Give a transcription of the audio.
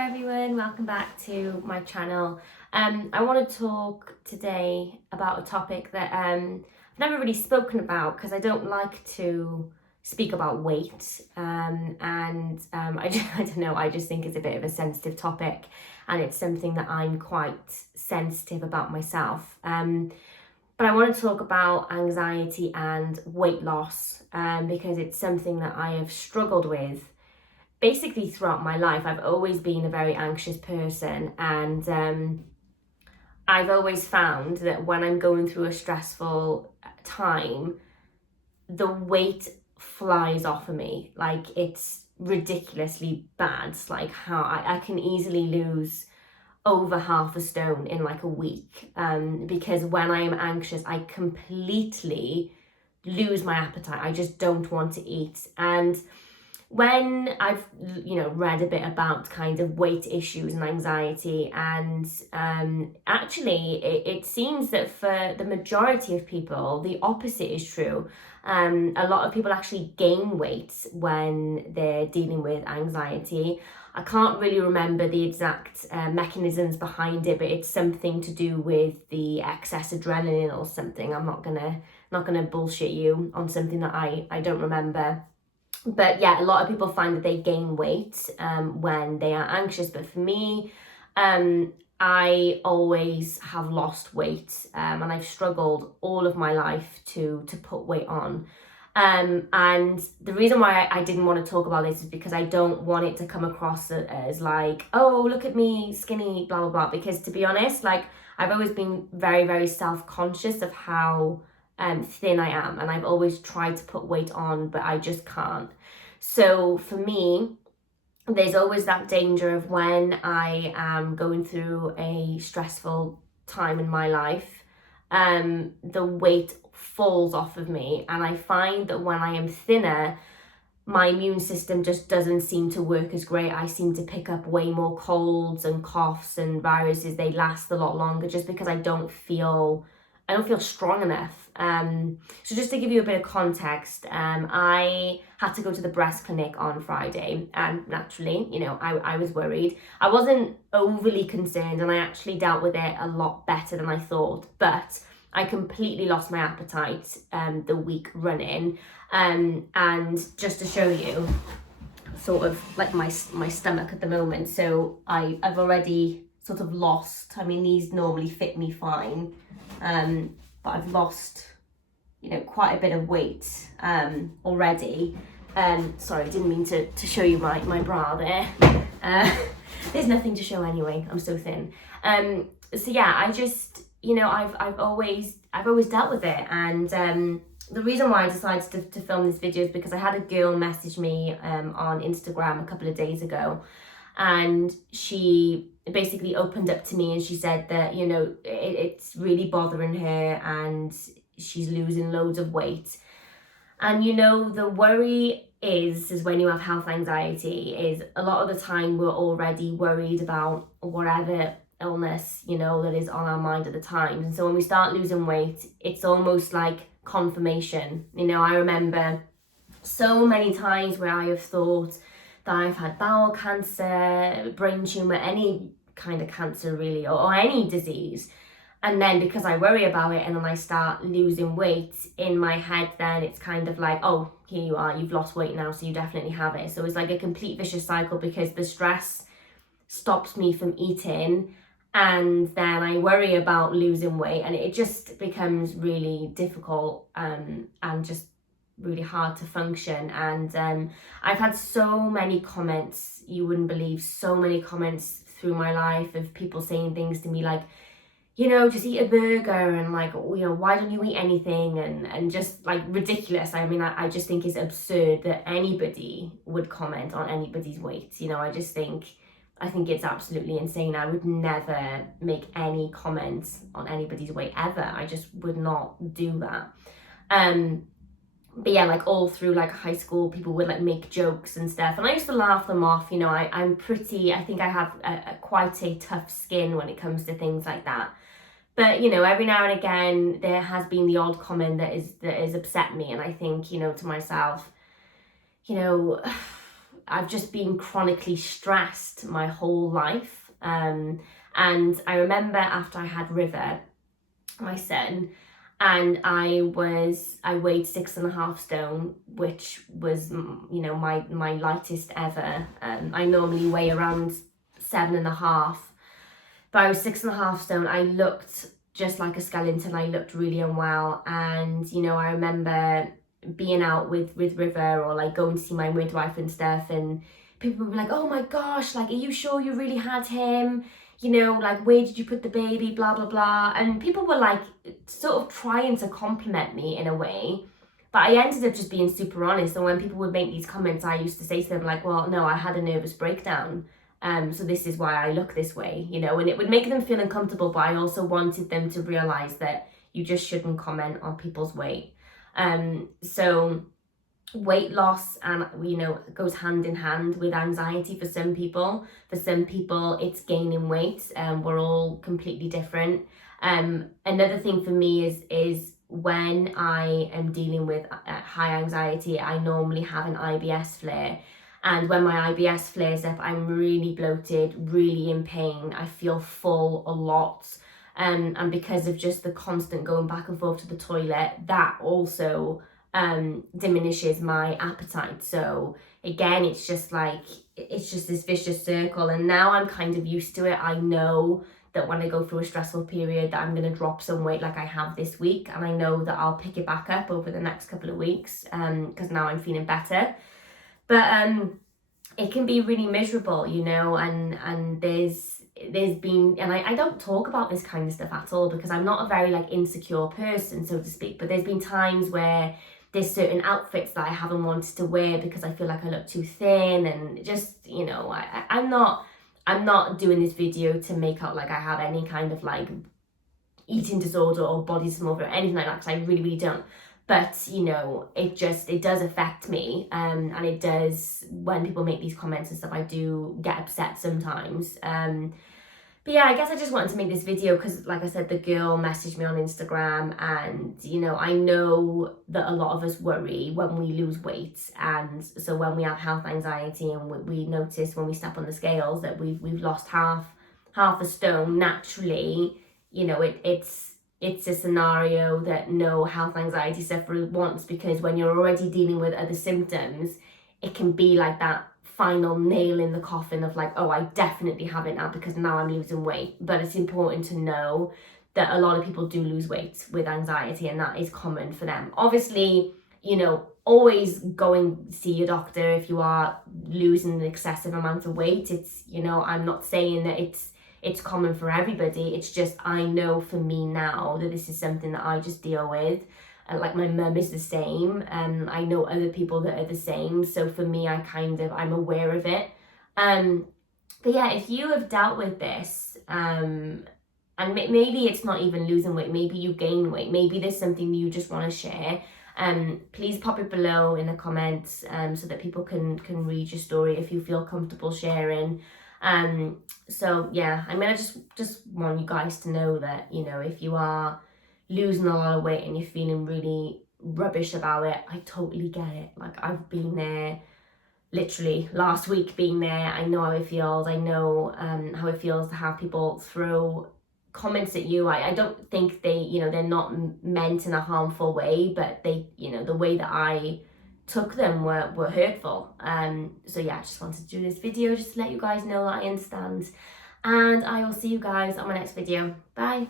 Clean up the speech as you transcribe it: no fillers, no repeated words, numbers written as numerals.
everyone, welcome back to my channel. I want to talk today about a topic that I've never really spoken about because I don't like to speak about weight, I don't know, I just think it's a bit of a sensitive topic, and it's something that I'm quite sensitive about myself. But I want to talk about anxiety and weight loss because it's something that I have struggled with basically throughout my life. I've always been a very anxious person, and I've always found that when I'm going through a stressful time, the weight flies off of me. Like, it's ridiculously bad. It's like how I can easily lose over half a stone in like a week, because when I am anxious, I completely lose my appetite. I just don't want to eat. And when I've read a bit about kind of weight issues and anxiety, and actually it seems that for the majority of people the opposite is true. A lot of people actually gain weight when they're dealing with anxiety. I can't really remember the exact mechanisms behind it, but it's something to do with the excess adrenaline or something. I'm not gonna bullshit you on something that I don't remember. But yeah, a lot of people find that they gain weight when they are anxious. But for me, I always have lost weight, and I've struggled all of my life to put weight on. And the reason why I didn't want to talk about this is because I don't want it to come across as like, oh, look at me, skinny, blah, blah, blah. Because to be honest, like, I've always been very, very self-conscious of how thin I am, and I've always tried to put weight on, but I just can't. So for me, there's always that danger of when I am going through a stressful time in my life, the weight falls off of me, and I find that when I am thinner, my immune system just doesn't seem to work as great. I seem to pick up way more colds and coughs and viruses. They last a lot longer just because I don't feel strong enough. So just to give you a bit of context, I had to go to the breast clinic on Friday, and naturally, I was worried. I wasn't overly concerned, and I actually dealt with it a lot better than I thought, but I completely lost my appetite the week running. And just to show you sort of like my stomach at the moment, so I've already sort of lost, I mean, these normally fit me fine, but I've lost quite a bit of weight already. Sorry, I didn't mean to show you my bra there. There's nothing to show anyway, I'm so thin. So yeah, I just, I've always dealt with it. And the reason why I decided to film this video is because I had a girl message me on Instagram a couple of days ago, and she basically opened up to me, and she said that it's really bothering her and she's losing loads of weight. And the worry is when you have health anxiety, is a lot of the time we're already worried about whatever illness that is on our mind at the time. And so when we start losing weight, it's almost like confirmation. I remember so many times where I have thought that I've had bowel cancer, brain tumor, any kind of cancer really, or any disease. And then because I worry about it and then I start losing weight, in my head then it's kind of like, oh, here you are, you've lost weight now, so you definitely have it. So it's like a complete vicious cycle, because the stress stops me from eating, and then I worry about losing weight, and it just becomes really difficult and just really hard to function. And I've had so many comments, you wouldn't believe, so many comments through my life of people saying things to me like, just eat a burger, and like, why don't you eat anything, and just like ridiculous. I mean, I just think it's absurd that anybody would comment on anybody's weight. I think it's absolutely insane. I would never make any comments on anybody's weight ever. I just would not do that. But yeah, like all through like high school, people would like make jokes and stuff, and I used to laugh them off. I think I have quite a tough skin when it comes to things like that. But every now and again there has been the odd comment that is upset me, and I think to myself, I've just been chronically stressed my whole life. And I remember after I had River, my son, and I weighed 6.5 stone, which was, you know, my lightest ever. I normally weigh around 7.5, but I was 6.5 stone. I looked just like a skeleton. I looked really unwell, and you know, I remember being out with River, or like going to see my midwife and stuff, and people would be like, oh my gosh, like, are you sure you really had him? You know, like, where did you put the baby, blah blah blah. And people were like sort of trying to compliment me in a way, but I ended up just being super honest. And when people would make these comments, I used to say to them like, well, no, I had a nervous breakdown, so this is why I look this way, you know. And it would make them feel uncomfortable, but I also wanted them to realize that you just shouldn't comment on people's weight. So weight loss, you know, goes hand in hand with anxiety for some people. For some people it's gaining weight, and we're all completely different. Another thing for me is when I am dealing with high anxiety, I normally have an IBS flare. And when my IBS flares up, I'm really bloated, really in pain. I feel full a lot. And because of just the constant going back and forth to the toilet, that also diminishes my appetite. So again, it's just this vicious circle. And now I'm kind of used to it. I know that when I go through a stressful period that I'm going to drop some weight like I have this week. And I know that I'll pick it back up over the next couple of weeks, because now I'm feeling better. But it can be really miserable, you know, and there's been, and I don't talk about this kind of stuff at all because I'm not a very like insecure person, so to speak, but there's been times where there's certain outfits that I haven't wanted to wear because I feel like I look too thin, and just, you know, I'm not doing this video to make out like I have any kind of like eating disorder or body dysmorphia or anything like that, because I really, really don't. But, you know, it does affect me, and it does, when people make these comments and stuff, I do get upset sometimes. But yeah, I guess I just wanted to make this video because, like I said, the girl messaged me on Instagram, and, you know, I know that a lot of us worry when we lose weight. And so when we have health anxiety and we notice when we step on the scales that we've lost half a stone, naturally, you know, it's a scenario that no health anxiety sufferer wants, because when you're already dealing with other symptoms, it can be like that final nail in the coffin of like, oh, I definitely have it now because now I'm losing weight. But it's important to know that a lot of people do lose weight with anxiety, and that is common for them. Obviously, you know, always go and see your doctor if you are losing an excessive amount of weight. It's, you know, I'm not saying that it's common for everybody. It's just, I know for me now that this is something that I just deal with. Like my mum is the same, and I know other people that are the same. So for me, I'm aware of it. But yeah, if you have dealt with this, and maybe it's not even losing weight, maybe you gain weight, maybe there's something you just want to share, please pop it below in the comments, so that people can read your story if you feel comfortable sharing. So yeah, I mean, I just want you guys to know that, you know, if you are losing a lot of weight and you're feeling really rubbish about it, I totally get it. Like, I've been there, literally last week being there. I know how it feels. I know how it feels to have people throw comments at you. I don't think they, you know, they're not meant in a harmful way, but they, you know, the way that I took them were hurtful. So yeah, I just wanted to do this video just to let you guys know that I understand, and I will see you guys on my next video. Bye.